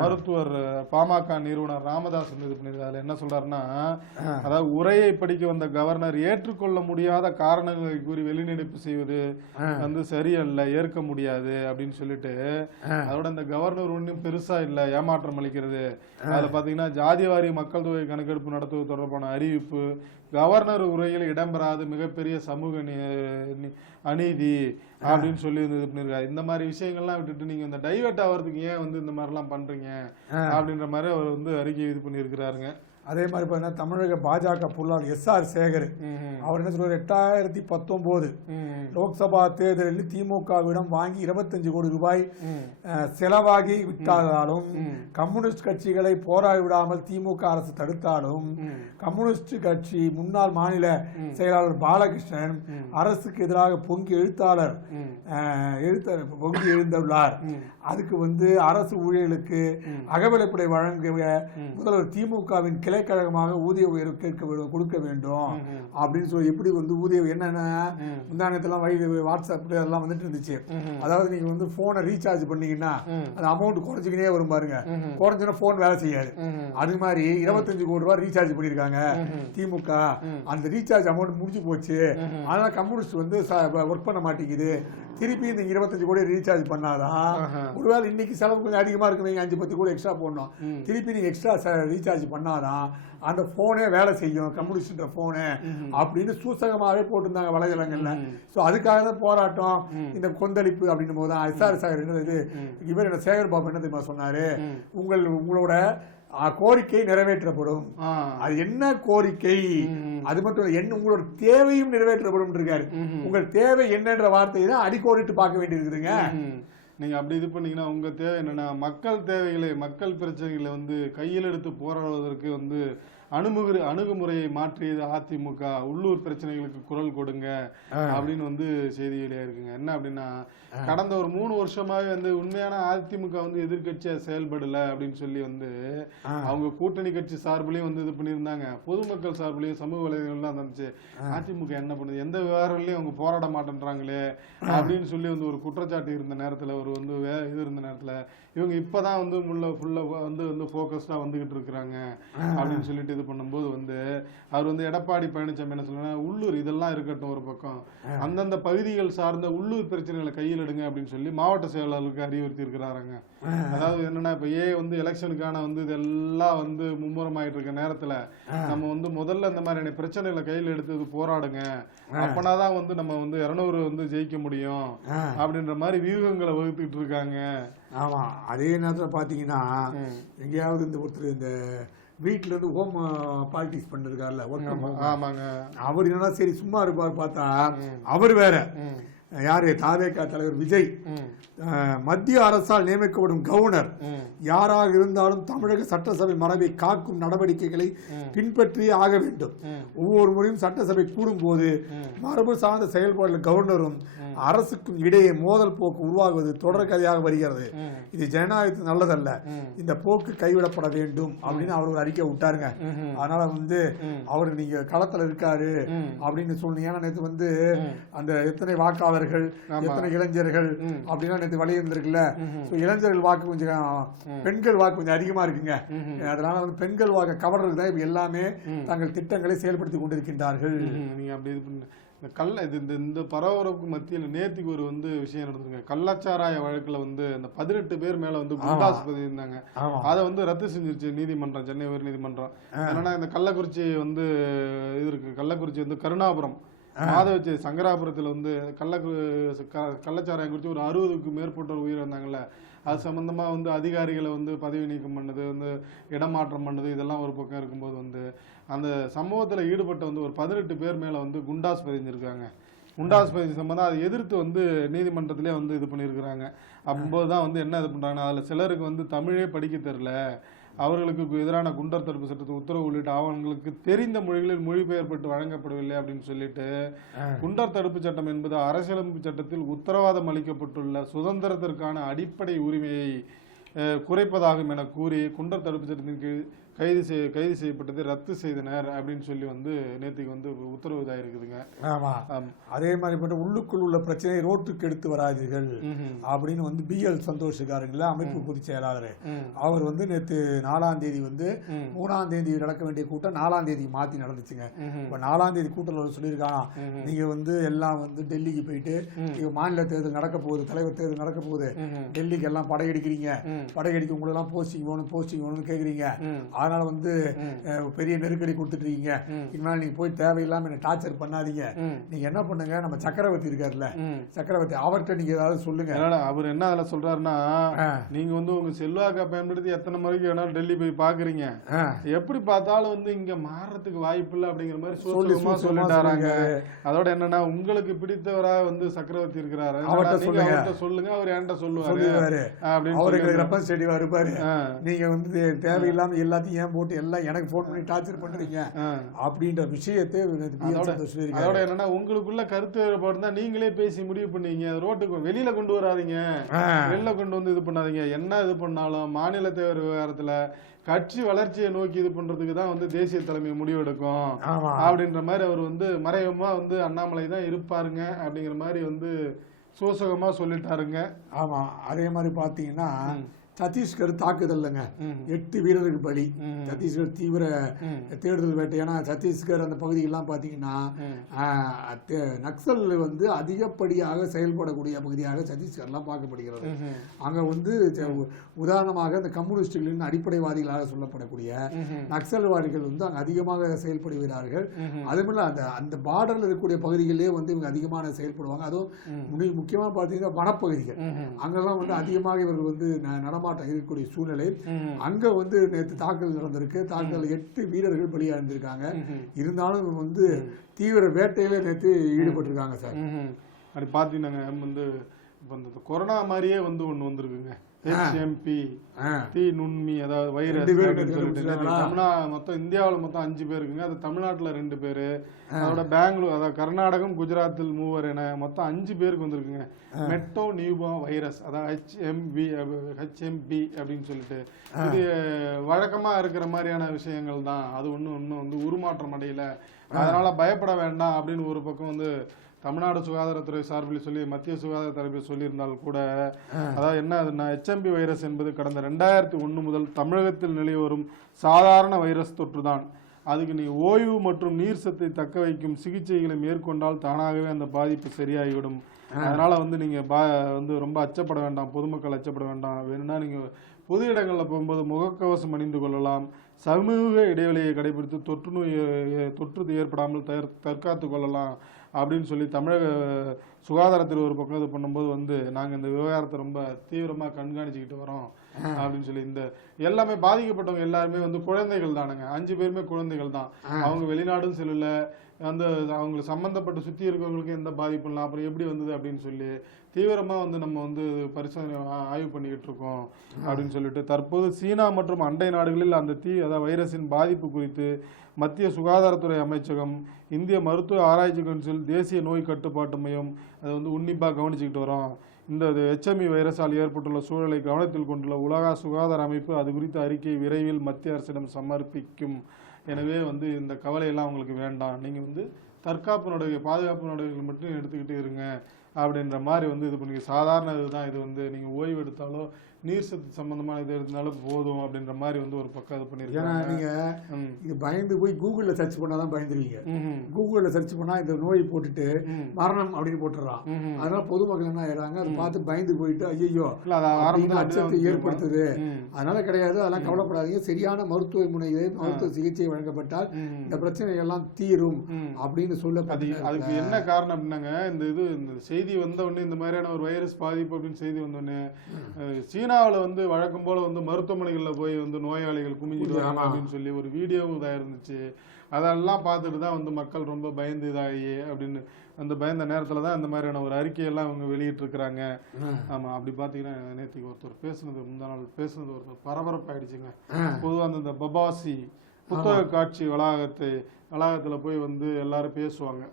மருத்துவர் பாமக நிறுவனர் ராமதாஸ் இது பண்ணிருக்காரு. என்ன சொல்றாருன்னா, அதாவது உரையை படிக்க வந்த கவர்னர் ஏற்றுக்கொள்ள முடியாத காரணங்களை கூறி வெளிநடப்பு செய்வது வந்து சரியல்ல, ஏற்க முடியாது அப்படின்னு சொல்லிட்டு, அதோட இந்த கவர்னர் ஒன்றும் பெருசா இல்ல, ஏமாற்றம் அளிக்கிறது. அதுல பாத்தீங்கன்னா ஜாதிவாரி மக்கள் தொகை கணக்கெடுப்பு நடத்துவது தொடர்பான அறிவிப்பு கவர்னர் உரையில் இடம்பெறாது, மிகப்பெரிய சமூக அநீதி அப்படின்னு சொல்லி இது பண்ணிருக்காரு. இந்த மாதிரி விஷயங்கள்லாம் விட்டுட்டு நீங்க இந்த டைவர்ட் ஆகிறதுக்கு ஏன் வந்து இந்த மாதிரி எல்லாம் பண்றீங்க அப்படின்ற மாதிரி அவர் வந்து அறிக்கை இது பண்ணியிருக்கிறாருங்க. அதே மாதிரி பார்த்தீங்கன்னா தமிழக பாஜக பொருளாளர் SR சேகர் அவர் என்ன சொல்றாரு, 2019 லோக்சபா தேர்தலில் திமுகவிடம் வாங்கி 25 கோடி ரூபாய் செலவாகி விட்டாலும் கம்யூனிஸ்ட் கட்சிகளை போராடி விடாமல் திமுக அரசு தடுத்தாலும் கம்யூனிஸ்ட் கட்சி முன்னாள் மாநில செயலாளர் பாலகிருஷ்ணன் அரசுக்கு எதிராக பொங்கி எழுந்துள்ளார். அதுக்கு வந்து அரசு ஊழியர்களுக்கு அகவிலைப்படை வழங்க முதல்வர் திமுகவின் கிளைக்கழகமாக ஊதிய உயர்வு கொடுக்க வேண்டும் அப்படின்னு சொல்லி, எப்படி வந்து ஊதியம் என்னென்ன முந்தானத்தெல்லாம் வாட்ஸ்அப்ல எல்லாம் வந்துட்டு இருந்துச்சு. அதாவது நீங்க வந்து போனை ரீசார்ஜ் பண்ணீங்கன்னா அந்த அமௌண்ட் குறைஞ்சிக்கினே வரும் பாருங்க, குறைஞ்சுன்னா போன் வேலை செய்யாது. அது மாதிரி 25 கோடி ரூபாய் ரீசார்ஜ் பண்ணிருக்காங்க திமுக. அந்த ரீசார்ஜ் அமௌண்ட் முடிஞ்சு போச்சு. அதனால கம்யூனிஸ்ட் வந்து ஒர்க் பண்ண மாட்டேங்குது. திருப்பி இந்த 25 கோடி ரீசார்ஜ் பண்ணாதான், ஒருவேளை இன்னைக்கு செலவு கொஞ்சம் அதிகமா இருக்குவீங்க, 5-10 கோடி எக்ஸ்ட்ரா போடணும். திருப்பி நீங்க எக்ஸ்ட்ரா ரீசார்ஜ் பண்ணாதான் அந்த போனே வேலை செய்யும், கம்யூனிஸ்ட் போனு அப்படின்னு சூசகமாவே போட்டிருந்தாங்க வலைதளங்கள்ல. சோ அதுக்காக தான் போராட்டம், இந்த கொந்தளிப்பு அப்படின்னும் போது SR சேகர் என்ன இவர் என்ன சேகர் பாபு என்ன தெரியுமா சொன்னாரு, உங்களோட கோரிக்கை நிறைவேற்றப்படும். அது என்ன கோரிக்கை, அது மட்டும் என்ன உங்களோட தேவையும் நிறைவேற்றப்படும் இருக்காரு. உங்கள் தேவை என்னன்ற வார்த்தையை தான் அடிக்கோடிட்டு பார்க்க வேண்டியிருக்குதுங்க. நீங்க அப்படி இது பண்ணீங்கன்னா உங்க தேவை என்னன்னா, மக்கள் தேவைகளை, மக்கள் பிரச்சனைகளை வந்து கையில் எடுத்து போராடுவதற்கு வந்து அணுகுமுறையை மாற்றியது அதிமுக. உள்ளூர் பிரச்சனைகளுக்கு குரல் கொடுங்க அப்படின்னு வந்து செய்தி வெளியா இருக்குங்க. என்ன அப்படின்னா, கடந்த ஒரு 3 வருஷமாவே வந்து உண்மையான அதிமுக வந்து எதிர்கட்சியா செயல்படல அப்படின்னு சொல்லி வந்து அவங்க கூட்டணி கட்சி சார்பிலையும் வந்து இது பண்ணியிருந்தாங்க, பொதுமக்கள் சார்பிலையும் சமூக வலைதளங்கள்லாம் இருந்துச்சு. அதிமுக என்ன பண்ணுது, எந்த விவகாரங்களையும் அவங்க போராட மாட்டேன்றாங்களே அப்படின்னு சொல்லி வந்து ஒரு குற்றச்சாட்டு இருந்த நேரத்துல, ஒரு வந்து இது இருந்த நேரத்துல இவங்க இப்பதான் வந்து ஃபுல்லா வந்து போக்கஸ்டா வந்துகிட்டு இருக்கிறாங்க அப்படின்னு சொல்லிட்டு இது பண்ணும்போது வந்து அவர் வந்து எடப்பாடி பழனிசாமி என்ன சொல்றாங்க, உள்ளூர் இதெல்லாம் இருக்கட்டும் ஒரு பக்கம், அந்தந்த பகுதிகள் சார்ந்த உள்ளூர் பிரச்சனைகளை கையில் எடுங்க அப்படின்னு சொல்லி மாவட்ட செயலாளருக்கு அறிவுறுத்தி இருக்கிறாங்க. அதாவது என்னன்னா, இப்ப வந்து எலெக்ஷனுக்கான வந்து இதெல்லாம் வந்து மும்முரமாயிட்டு இருக்க நேரத்துல நம்ம வந்து முதல்ல இந்த மாதிரியான பிரச்சனைகளை கையில் எடுத்து போராடுங்க, அப்பனாதான் வந்து நம்ம வந்து 200 வந்து ஜெயிக்க முடியும் அப்படின்ற மாதிரி வியூகங்களை வகுத்துட்டு இருக்காங்க. ஆமா, அதே நேரத்தில் பாத்தீங்கன்னா எங்கேயாவது இந்த ஒருத்தர் இந்த வீட்டுல இருந்து ஹோம் பாலிடிக்ஸ் பண்ணிருக்காருல்ல, அவர் என்னன்னா சரி சும்மா இருப்பார் பார்த்தா அவர் வேற யாரு, தாவேகா தலைவர் விஜய் மத்திய அரசால் நியமிக்கப்படும் கவர்னர் யாராக இருந்தாலும் தமிழக சட்டசபை மரபை காக்கும் நடவடிக்கைகளை பின்பற்றியே ஆக வேண்டும். ஒவ்வொரு முறையும் சட்டசபை கூடும் போது மரபு சார்ந்த செயல்பாடுகள் கவர்னரும் அரசுக்கும் இடையே மோதல் போக்கு உருவாகுவது தொடர் கதையாக வருகிறது. இது ஜனநாயகத்துக்கு நல்லதல்ல, இந்த போக்கு கைவிடப்பட வேண்டும் அப்படின்னு அவர் ஒரு அறிக்கை விட்டாருங்க. அதனால வந்து அவர் நீங்க களத்துல இருக்காரு அப்படின்னு சொன்னீங்கன்னா, நேற்று வந்து அந்த எத்தனை வாக்காளர்கள், எத்தனை இளைஞர்கள் அப்படின்னா நேற்று வழி இருந்திருக்குல்ல, இளைஞர்கள் வாக்கு கொஞ்சம், பெண்கள் வாக்கு கொஞ்சம் அதிகமா இருக்குங்க. அதனால வந்து பெண்கள் வாக்கு கவர்றதுக்கு தான் இப்ப எல்லாமே தங்கள் திட்டங்களை செயல்படுத்தி கொண்டிருக்கின்றார்கள். நீங்க அப்படி இது இந்த பரபரப்புக்கு மத்தியில் நேத்துக்கு ஒரு விஷயம் நடந்துருங்க. கள்ளச்சாராய வழக்குல அந்த 18 பேர் மேல குண்டாஸ் பதிந்தாங்க. அதை ரத்து செஞ்சிருச்சு நீதிமன்றம், சென்னை உயர் நீதிமன்றம். என்னன்னா இந்த கள்ளக்குறிச்சி இது இருக்கு, கள்ளக்குறிச்சி கருணாபுரம் மாதவச்சி சங்கராபுரத்துல கள்ளச்சாராயம் குறித்து ஒரு 60க்கும் மேற்பட்டோர் உயிர் வந்தாங்கல்ல. அது சம்பந்தமா அதிகாரிகளை பதவி நீக்கம் பண்ணது, இடமாற்றம் பண்ணது, இதெல்லாம் ஒரு பக்கம் இருக்கும்போது அந்த சம்பவத்துல ஈடுபட்ட ஒரு 18 பேர் மேல குண்டாஸ் பதிஞ்சிருக்காங்க. குண்டாஸ் பதிவு சம்பந்தம் அதை எதிர்த்து நீதிமன்றத்திலே இது பண்ணியிருக்கிறாங்க. அப்போதுதான் என்ன இது பண்றாங்கன்னா, அதுல சிலருக்கு தமிழே படிக்க தெரியல, அவர்களுக்கு எதிரான குண்டர் தடுப்பு சட்டத்துக்கு உத்தரவு உள்ளிட்ட ஆவணங்களுக்கு தெரிந்த மொழிகளில் மொழிபெயர்ப்பட்டு வழங்கப்படவில்லை அப்படின்னு சொல்லிட்டு, குண்டர் தடுப்பு சட்டம் என்பது அரசியலமைப்பு சட்டத்தில் உத்தரவாதம் அளிக்கப்பட்டுள்ள சுதந்திரத்திற்கான அடிப்படை உரிமையை குறைப்பதாகும் என கூறி குண்டர் தடுப்பு சட்டத்தின் கீழ் கைது செய்யப்பட்டதை ரத்து செய்தனர் அப்படின்னு சொல்லி நேற்றுக்கு உத்தரவு இதாயிருக்குதுங்க. ஆமா, அதே மாதிரி உள்ளுக்குள் உள்ள பிரச்சனையை ரோட்டுக்கு எடுத்து வராதீர்கள் அப்படின்னு பிஎல் சந்தோஷ் இருக்காருங்களா, அமைப்பு பொதுச் செயலாளர், அவர் நேற்று 4ஆம் தேதி 3ஆம் தேதி நடக்க வேண்டிய கூட்டம் 4ஆம் தேதி மாத்தி நடந்துச்சுங்க. இப்ப 4ஆம் தேதி கூட்டத்தில் சொல்லியிருக்காங்க, நீங்க எல்லாம் டெல்லிக்கு போயிட்டு மாநில தேர்தல் நடக்க போகுது, தலைவர் தேர்தல் நடக்க போகுது, டெல்லிக்கு எல்லாம் படையெடுக்கிறீங்க, படையெடுக்க உங்களுக்கு எல்லாம் போஸ்டிங் வேணும்னு கேக்குறீங்க, அதனால பெரிய நெருக்கடி கொடுத்துட்டு இருக்கீங்க, இனிமேல் நீங்க போய் தேவையில்லாம என்ன டார்ச்சர் பண்ணாதீங்க, நீங்க என்ன பண்ணுங்க, நம்ம சக்கரவர்த்தி இருக்காருல்ல, சக்கரவர்த்தி அவர்கிட்ட நீங்க ஏதாவது சொல்லுங்க. அவர் என்ன அதில் சொல்றாருன்னா, நீங்க உங்க செல்வாக்கை பயன்படுத்தி எத்தனை முறைக்கு வேணாலும் டெல்லி போய் பாக்குறீங்க, எப்படி பார்த்தாலும் இங்க மாறுறதுக்கு வாய்ப்பு இல்லை அப்படிங்கிற மாதிரி சொல்லிட்டாராங்க. அதோட என்னன்னா, உங்களுக்கு பிடித்தவரா சக்கரவர்த்தி இருக்கிறாரு, அவர்கிட்ட சொல்லுங்க, அவர் என்கிட்ட சொல்லுவாரு அப்படின்னு இருப்பாரு. நீங்க தேவையில்லாம எல்லாத்தையும் ஏன் போட்டு எல்லாம் எனக்கு போன் பண்ணி டார்ச்சர் பண்றீங்க அப்படின்ற விஷயத்தை அதோட என்னன்னா, உங்களுக்குள்ள கருத்து வேறுபாடு தான் நீங்களே பேசி முடிவு பண்ணீங்க, ரோட்டுக்கு வெளியில கொண்டு வராதீங்க, வெளியில கொண்டு இது பண்ணாதீங்க, என்ன இது பண்ணாலும் மாநில தேர்தல் விவகாரத்துல கட்சி வளர்ச்சியை நோக்கி இது பண்றதுக்கு தான் தேசிய தலைமை முடிவெடுக்கும் அப்படின்ற மாதிரி அவர் மறைமுகமா அண்ணாமலை தான் இருப்பாருங்க அப்படிங்கிற மாதிரி சூசகமா சொல்லிட்டாருங்க. ஆமா, அதே மாதிரி பாத்தீங்கன்னா சத்தீஸ்கர் தாக்குதல்ங்க 8 வீரருக்கு பலி. சத்தீஸ்கர் தீவிர தேடுதல் வேட்டை. ஏன்னா சத்தீஸ்கர் அந்த பகுதியெல்லாம் பார்த்தீங்கன்னா நக்சல் அதிகப்படியாக செயல்படக்கூடிய பகுதியாக சத்தீஸ்கர்லாம் பார்க்கப்படுகிறது. அங்கே உதாரணமாக இந்த கம்யூனிஸ்டுகளின் அடிப்படைவாதிகளாக சொல்லப்படக்கூடிய நக்சல்வாதிகள் அங்கே அதிகமாக செயல்படுகிறார்கள். அதுமில்ல அந்த பார்டரில் இருக்கக்கூடிய பகுதிகளிலே இவங்க அதிகமாக செயல்படுவாங்க. அதுவும் முக்கியமாக பார்த்தீங்கன்னா வனப்பகுதிகள், அங்கெல்லாம் அதிகமாக இவர்கள் நடமாட்டம் இருக்கக்கூடிய சூழ்நிலை. அங்க நேற்று தாக்குதல் நடந்திருக்கு. தாக்குதல் 8 வீரர்கள் பலியா இருந்திருக்காங்க. இருந்தாலும் தீவிர வேட்டையில நேற்று ஈடுபட்டிருக்காங்க சார். அப்படி பாத்தீங்கன்னா கொரோனா மாதிரியே ஒண்ணு வந்திருக்குங்க, HMP தீ நுண்மி, அதாவது வைரஸ் மொத்தம் இந்தியாவில் மொத்தம் 5 பேர் இருக்குங்க. அது தமிழ்நாட்டில் 2 பேரு, அதோட பெங்களூர், அதாவது கர்நாடகம், குஜராத்தில் 3 என மொத்தம் 5 பேருக்கு வந்திருக்குங்க. மெட்டோ நியூபா வைரஸ், அதாவது HMB அப்படின்னு சொல்லிட்டு இது வழக்கமா இருக்கிற மாதிரியான விஷயங்கள் தான். அது ஒன்றும் உருமாற்றம் அடையல, அதனால பயப்பட வேண்டாம் அப்படின்னு ஒரு பக்கம் தமிழ்நாடு சுகாதாரத்துறை சார்பில் சொல்லி மத்திய சுகாதார தரப்பில் சொல்லியிருந்தால் கூட, அதாவது என்ன அதுன்னா, HMB வைரஸ் என்பது கடந்த 2001 முதல் தமிழகத்தில் நிலவி வரும் சாதாரண வைரஸ் தொற்று தான். அதுக்கு நீ ஓய்வு மற்றும் நீர் சத்தை தக்க வைக்கும் சிகிச்சைகளை மேற்கொண்டால் தானாகவே அந்த பாதிப்பு சரியாகிவிடும். அதனால நீங்க ரொம்ப அச்சப்பட வேண்டாம், பொதுமக்கள் அச்சப்பட வேண்டாம். வேணும்னா நீங்க பொது இடங்களில் போகும்போது முகக்கவசம் அணிந்து கொள்ளலாம், சமூக இடைவெளியை கடைபிடித்து தொற்று ஏற்படாமல் தற்காத்து கொள்ளலாம் அப்படின்னு சொல்லி தமிழக சுகாதாரத்தில் ஒரு பக்கம் இது பண்ணும்போது நாங்கள் இந்த விவகாரத்தை ரொம்ப தீவிரமாக கண்காணிச்சுக்கிட்டு வரோம் அப்படின்னு சொல்லி, இந்த எல்லாமே பாதிக்கப்பட்டவங்க எல்லாருமே குழந்தைகள் தானுங்க. 5 பேருமே குழந்தைகள் தான். அவங்க வெளிநாடும் செல்லல, அவங்களுக்கு சம்பந்தப்பட்ட சுற்றி இருக்கவங்களுக்கு எந்த பாதிப்பும் இல்லை. அப்புறம் எப்படி வந்தது அப்படின்னு சொல்லி தீவிரமாக நம்ம பரிசோதனை ஆய்வு பண்ணிக்கிட்டு இருக்கோம் அப்படின்னு சொல்லிட்டு, தற்போது சீனா மற்றும் அண்டை நாடுகளில் அந்த அதாவது வைரஸின் பாதிப்பு குறித்து மத்திய சுகாதாரத்துறை அமைச்சகம், இந்திய மருத்துவ ஆராய்ச்சி கவுன்சில், தேசிய நோய் கட்டுப்பாட்டு மையம் அதை உன்னிப்பாக கவனிச்சுக்கிட்டு வரோம். இந்த HMV வைரஸால் ஏற்பட்டுள்ள சூழலை கவனத்தில் கொண்டுள்ள உலக சுகாதார அமைப்பு அது குறித்த அறிக்கை விரைவில் மத்திய அரசிடம் சமர்ப்பிக்கும். எனவே இந்த கவலையெல்லாம் உங்களுக்கு வேண்டாம், நீங்கள் தற்காப்பு நடவடிக்கை, பாதுகாப்பு நடவடிக்கைகள் மட்டும் எடுத்துக்கிட்டு இருங்க அப்படின்ற மாதிரி இது பண்ணி, சாதாரண இதுதான் இது. நீங்கள் ஓய்வு எடுத்தாலோ நீர் சத்து சம்பந்தமான இது இருந்தாலும் போதும் அப்படின்ற மாதிரி வந்து ஒரு பக்கம் இது ஏன்னா பண்ணிருக்காங்க. நீங்க இது பயந்து போய் கூகுள்ல சர்ச் பண்ணாதான் பயந்துருவீங்க. கூகுள்ல சர்ச் பண்ணா இந்த நோய் போட்டுட்டு மரணம் அப்படின்னு போட்டுறான். அதனால பொதுமக்கள் என்ன ஆயிடுறாங்க, அதை பார்த்து பயந்து போயிட்டு ஐயோ அச்சத்தை ஏற்படுத்துது. அதனால கிடையாது, அதெல்லாம் கவலைப்படாதீங்க. சரியான மருத்துவ முறைகளை மருத்துவ சிகிச்சை வழங்கப்பட்டால் இந்த பிரச்சனை எல்லாம் தீரும் அப்படின்னு சொல்லப்பட்டது. அதுக்கு என்ன காரணம் அப்படின்னாங்க, இந்த செய்தி வந்த உடனே, இந்த மாதிரியான ஒரு வைரஸ் பாதிப்பு அப்படின்னு செய்தி வந்த உடனே சீனாவில் வந்து வழக்கம் போல வந்து மருத்துவமனைகள்ல போய் வந்து நோயாளிகள் குமிஞ்சிடுவாங்க அப்படின்னு சொல்லி ஒரு வீடியோவும் இதாக இருந்துச்சு. அதெல்லாம் பார்த்துட்டு தான் வந்து மக்கள் ரொம்ப பயந்து இதாகி அப்படின்னு அந்த பயந்த நேரத்தில் தான் இந்த மாதிரியான ஒரு அறிக்கையெல்லாம் அவங்க வெளியிட்டிருக்கிறாங்க. ஆமாம், அப்படி பார்த்தீங்கன்னா நேற்றுக்கு ஒருத்தர் பேசுனது, முந்தா நாள் பேசுனது ஒருத்தர் பரபரப்பாயிடுச்சுங்க. பொதுவாக அந்த பபாசி புத்தக காட்சி வளாகத்தில் போய் வந்து எல்லாரும் பேசுவாங்க.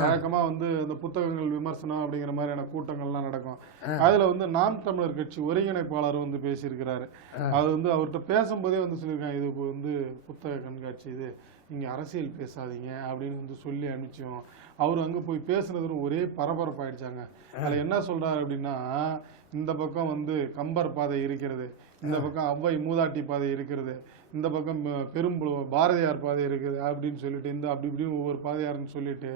வழக்கமாக வந்து அந்த புத்தகங்கள் விமர்சனம் அப்படிங்கிற மாதிரியான கூட்டங்கள்லாம் நடக்கும். அதில் வந்து நாம் தமிழர் கட்சி ஒருங்கிணைப்பாளர் வந்து பேசியிருக்கிறாரு. அது வந்து அவர்கிட்ட பேசும்போதே வந்து சொல்லியிருக்காங்க, இது வந்து புத்தக கண்காட்சி, இது இங்கே அரசியல் பேசாதீங்க அப்படின்னு வந்து சொல்லி அனுப்பிச்சோம். அவர் அங்கே போய் பேசுனது ஒரே பரபரப்பாயிடுச்சாங்க. அதில் என்ன சொல்றாரு அப்படின்னா, இந்த பக்கம் வந்து கம்பர் பாதை இருக்கிறது, இந்த பக்கம் ஔவை மூதாட்டி பாதை இருக்கிறது, இந்த பக்கம் பாரதியார் பாதை இருக்குது அப்படின்னு சொல்லிட்டு இந்த அப்படி இப்படின்னு ஒவ்வொரு பாதையாருன்னு சொல்லிட்டு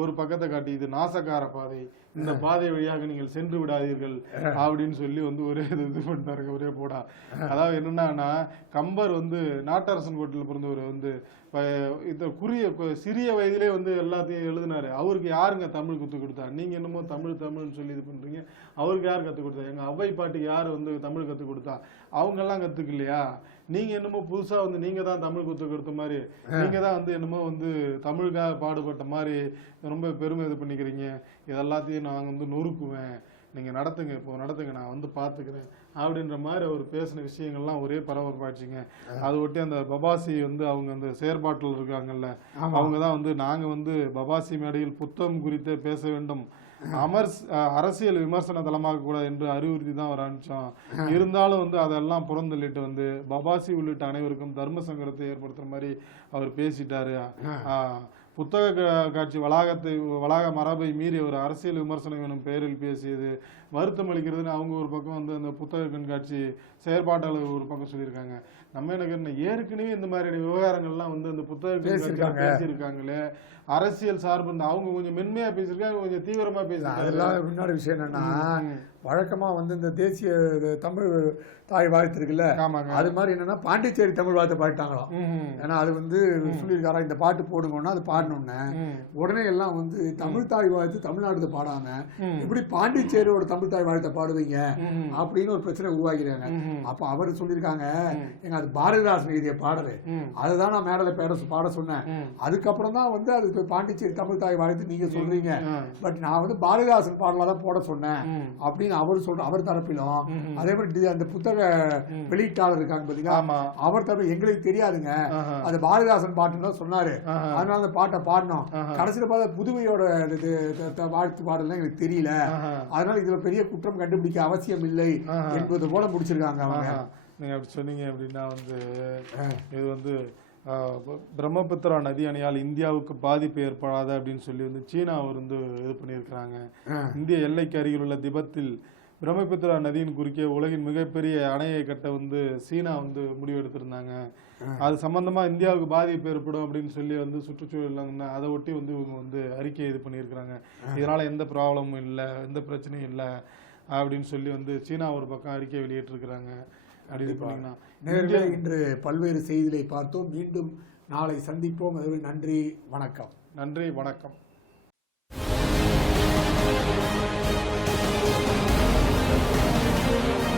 ஒரு பக்கத்தை காட்டி இது நாசக்கார பாதை, இந்த பாதை வழியாக நீங்கள் சென்று விடாதீர்கள் அப்படின்னு சொல்லி வந்து ஒரே இது பண்ணிட்டாருங்க, ஒரே போடா. அதாவது என்னன்னா, கம்பர் வந்து நாட்டரசன் கோட்டில் பிறந்தவர் வந்து இந்த சிறிய வயதிலே வந்து எல்லாத்தையும் எழுதினாரு. அவருக்கு யாருங்க தமிழ் கற்றுக் கொடுத்தா? நீங்க என்னமோ தமிழ்னு சொல்லி இது பண்றீங்க. அவருக்கு யார் கற்றுக் கொடுத்தா? எங்க அவ்வை பாட்டுக்கு யார் வந்து தமிழ் கற்றுக் கொடுத்தா? அவங்க எல்லாம் கத்துக்கலையா? நீங்க என்னமோ புதுசா வந்து நீங்க தான் தமிழ் கற்றுக் கொடுத்த மாதிரி, நீங்க தான் வந்து என்னமோ வந்து தமிழுக்காக பாடுபட்ட மாதிரி ரொம்ப பெருமை இது பண்ணிக்கிறீங்க. இதெல்லாத்தையும் நான் வந்து நொறுக்குவேன், நீங்க நடத்துங்க, இப்போ நடத்துங்க, நான் வந்து பாத்துக்கிறேன் அப்படின்ற மாதிரி அவர் பேசின விஷயங்கள்லாம் ஒரே பரபரப்பாச்சுங்க. அதை ஒட்டி அந்த பபாசி வந்து அவங்க அந்த செயற்பாட்டில் இருக்காங்கல்ல, அவங்க தான் வந்து நாங்க வந்து பபாசி மேடையில் புத்தகம் குறித்து பேச வேண்டும், அரசியல் விமர்சன தளமாக கூட என்று அறிவுறுத்தி தான் அவர் அனுப்பிச்சோம். இருந்தாலும் வந்து அதெல்லாம் புறந்தள்ளிட்டு வந்து பபாசி உள்ளிட்ட அனைவருக்கும் தர்ம சங்கடத்தை ஏற்படுத்துற மாதிரி அவர் பேசிட்டாரு. புத்தக காட்சி வளாக மரபை மீறி ஒரு அரசியல் விமர்சனம் எனும் பெயரில் பேசியது வருத்தம் அளிக்கிறதுன்னு அவங்க ஒரு பக்கம் வந்து அந்த புத்தக கண்காட்சி செயற்பாட்டாளர் ஒரு பக்கம் சொல்லியிருக்காங்க. நம்ம என்ன ஏற்கனவே இந்த மாதிரியான விவகாரங்கள்லாம் வந்து அந்த புத்தக பேசியிருக்காங்களே, அரசியல் சார்பு அவங்க கொஞ்சம் மென்மையா பேசியிருக்காங்க, கொஞ்சம் தீவிரமா பேசியிருக்காங்க. அதெல்லாம் முன்னாடி விஷயம் என்னன்னா, வழக்கமா வந்து இந்த தேசிய தமிழ் தாய் வாழ்த்து இருக்குல்ல, அது மாதிரி என்னன்னா பாண்டிச்சேரி தமிழ் வாழ்த்து பாடிட்டாங்களாம். ஏன்னா அது வந்து சொல்லியிருக்காரா, இந்த பாட்டு போடுங்கன்னா அது பாடணும்னு உடனே எல்லாம் வந்து தமிழ் தாய் வாழ்த்து தமிழ்நாடு பாடாம இப்படி பாண்டிச்சேரியோட தமிழ் தாய் வாழ்த்தை பாடுவீங்க அப்படின்னு ஒரு பிரச்சனை உருவாக்கிறாங்க. அப்ப அவர் சொல்லியிருக்காங்க, எங்க அது பாரதிதாசன் எழுதிய பாடல், அதுதான் நான் மேடல பாட சொன்னேன். அதுக்கப்புறம் தான் வந்து அது பாண்டிச்சேரி தமிழ் தாய் வாழ்த்து நீங்க சொல்றீங்க, பட் நான் வந்து பாரதிதாசன் பாடலாம் போட சொன்னேன் அப்படின்னு அவர் சொல்ற. அவர் தரப்பிலும் அதே மாதிரி அந்த புத்தக வெளியீட்டாளர் இருக்காங்க பாத்தீங்களா, அவர் தரப்பு எங்களுக்கு தெரியாதுங்க, அது பாரதிதாசன் பாட்டுன்னு தான் சொன்னாரு, அதனால அந்த பாட்டை பாடினோம், கடைசியில் பார்த்தா புதுவையோட வாழ்த்து பாடலாம் எங்களுக்கு தெரியல, அதனால இதுல பெரிய குற்றம் கண்டுபிடிக்க அவசியம் இல்லை என்பது போல முடிச்சிருக்காங்க அவங்க. நீங்க அப்படி சொன்னீங்க அப்படின்னா வந்து இது வந்து பிரம்மபுத்திரா நதி அணையால் இந்தியாவுக்கு பாதிப்பு ஏற்படாது அப்படின்னு சொல்லி வந்து சீனா வந்து இது பண்ணியிருக்கிறாங்க. இந்திய எல்லைக்கு அருகில் உள்ள திபெத்தில் பிரம்மபுத்திரா நதியின் குறுக்கே உலகின் மிகப்பெரிய அணையை கட்ட வந்து சீனா வந்து முடிவெடுத்திருந்தாங்க. அது சம்பந்தமா இந்தியாவுக்கு பாதிப்பு ஏற்படும் அப்படின்னு சொல்லி வந்து சுற்றுச்சூழல் அதை ஒட்டி வந்து இவங்க வந்து அறிக்கை இது பண்ணியிருக்கிறாங்க. இதனால எந்த ப்ராப்ளமும் இல்லை, எந்த பிரச்சனையும் இல்லை அப்படின்னு சொல்லி வந்து சீனா ஒரு பக்கம் அறிக்கை வெளியிட்டிருக்கிறாங்க. நேயர்களே, இன்று பல்வேறு செய்திகளை பார்த்தோம். மீண்டும் நாளை சந்திப்போம். நன்றி, வணக்கம். நன்றி, வணக்கம். Thank you.